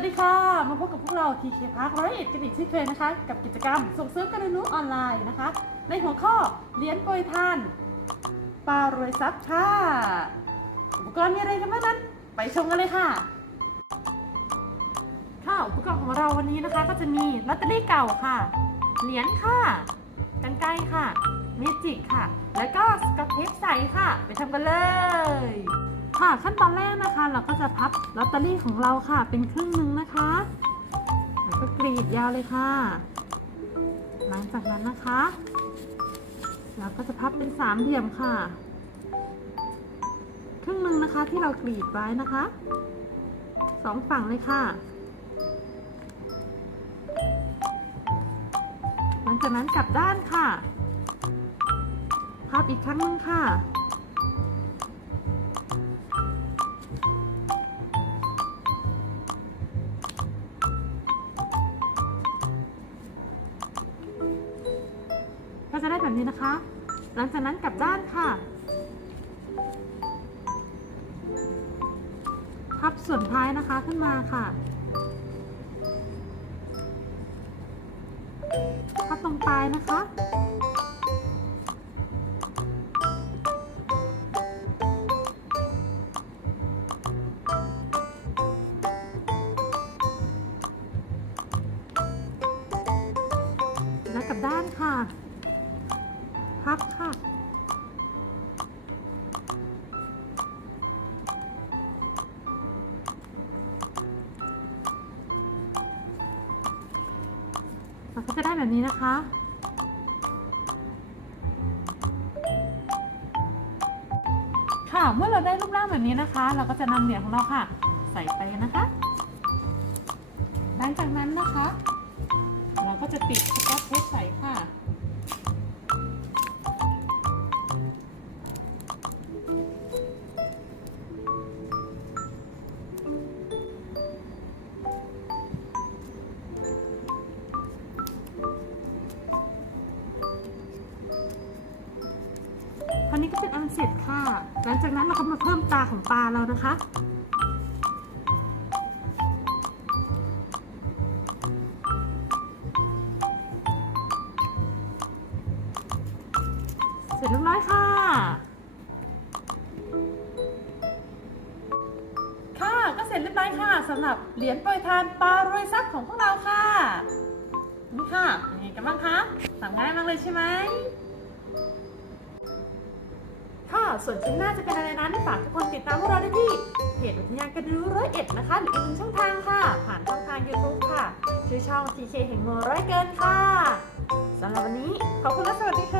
วัสดีค่ะ มาพบกับพวกเรา TK Park ร้อยเอ็ดกันอีกเช่เคยนะคะ กับกิจกรรมส่งเสริมการเรียนรู้ออนไลน์นะคะ ในหัวข้อเหรียญโปรยทานปลารวยทรัพย์ค่ะ อุปกรณ์มีอะไรกันบ้างนั้น ไปชมกันเลยค่ะ ค่ะอุปกรณ์ของเราวันนี้นะคะ ก็จะมีลอตเตอรี่เก่าค่ะ เหรียญค่ะกันไกค่ะเมจิกค่ะ แล้วก็สกอตเทปใสค่ะ ไปทำกันเลย ค่ะ ขั้นตอนแรกนะคะ เราก็จะพับลอตเตอรี่ของเราค่ะ เป็นครึ่งหนึ่งนะคะ แล้วก็กรีดยาวเลยค่ะ หลังจากนั้นนะคะ เราก็จะพับเป็นสามเหลี่ยมค่ะ ครึ่งหนึ่งนะคะที่เรากรีดไว้นะคะสองฝั่งเลยค่ะ หลังจากนั้นกลับด้านค่ะ พับอีกครั้งหนึ่งค่ะ แบบนี้นะคะ หลังจากนั้นกลับด้านค่ะ พับส่วนท้ายนะคะขึ้นมาค่ะ พับตรงปลายนะคะ แล้วกลับด้านค่ะ พับค่ะเราก็จะได้แบบนี้นะคะค่ะเมื่อเราได้รูปร่างแบบนี้นะคะ เราก็จะนำเหรียญของเราค่ะ ใส่ไปนะคะหลังจากนั้นนะคะ เราก็จะติดสก๊อตเทปใส่ค่ะ นี้ก็เป็นอันเสร็จค่ะ หลังจากนั้นเราก็มาเพิ่มตาของปลาเรานะคะ เสร็จเรียบร้อยค่ะ ค่ะก็เสร็จเรียบร้อยค่ะสำหรับเหรียญโปรยทานปลารวยทรัพย์ของพวกเราค่ะนี่ค่ะเป็นไงกันบ้างคะทำง่ายมากเลยใช่ไหม ส่วนคลิปหน้าจะเป็นอะไรนั้นฝากทุกคนติดตามพวกเราได้ที่เพจวิทยาการรู้ร้อยเอ็ดนะคะ หรืออีกหนึ่งช่องทางค่ะ ผ่านช่องทาง YouTube ค่ะ ชื่อช่อง TK แห่งเมร้อยเกินค่ะสำหรับวันนี้ขอบคุณและสวัสดีค่ะ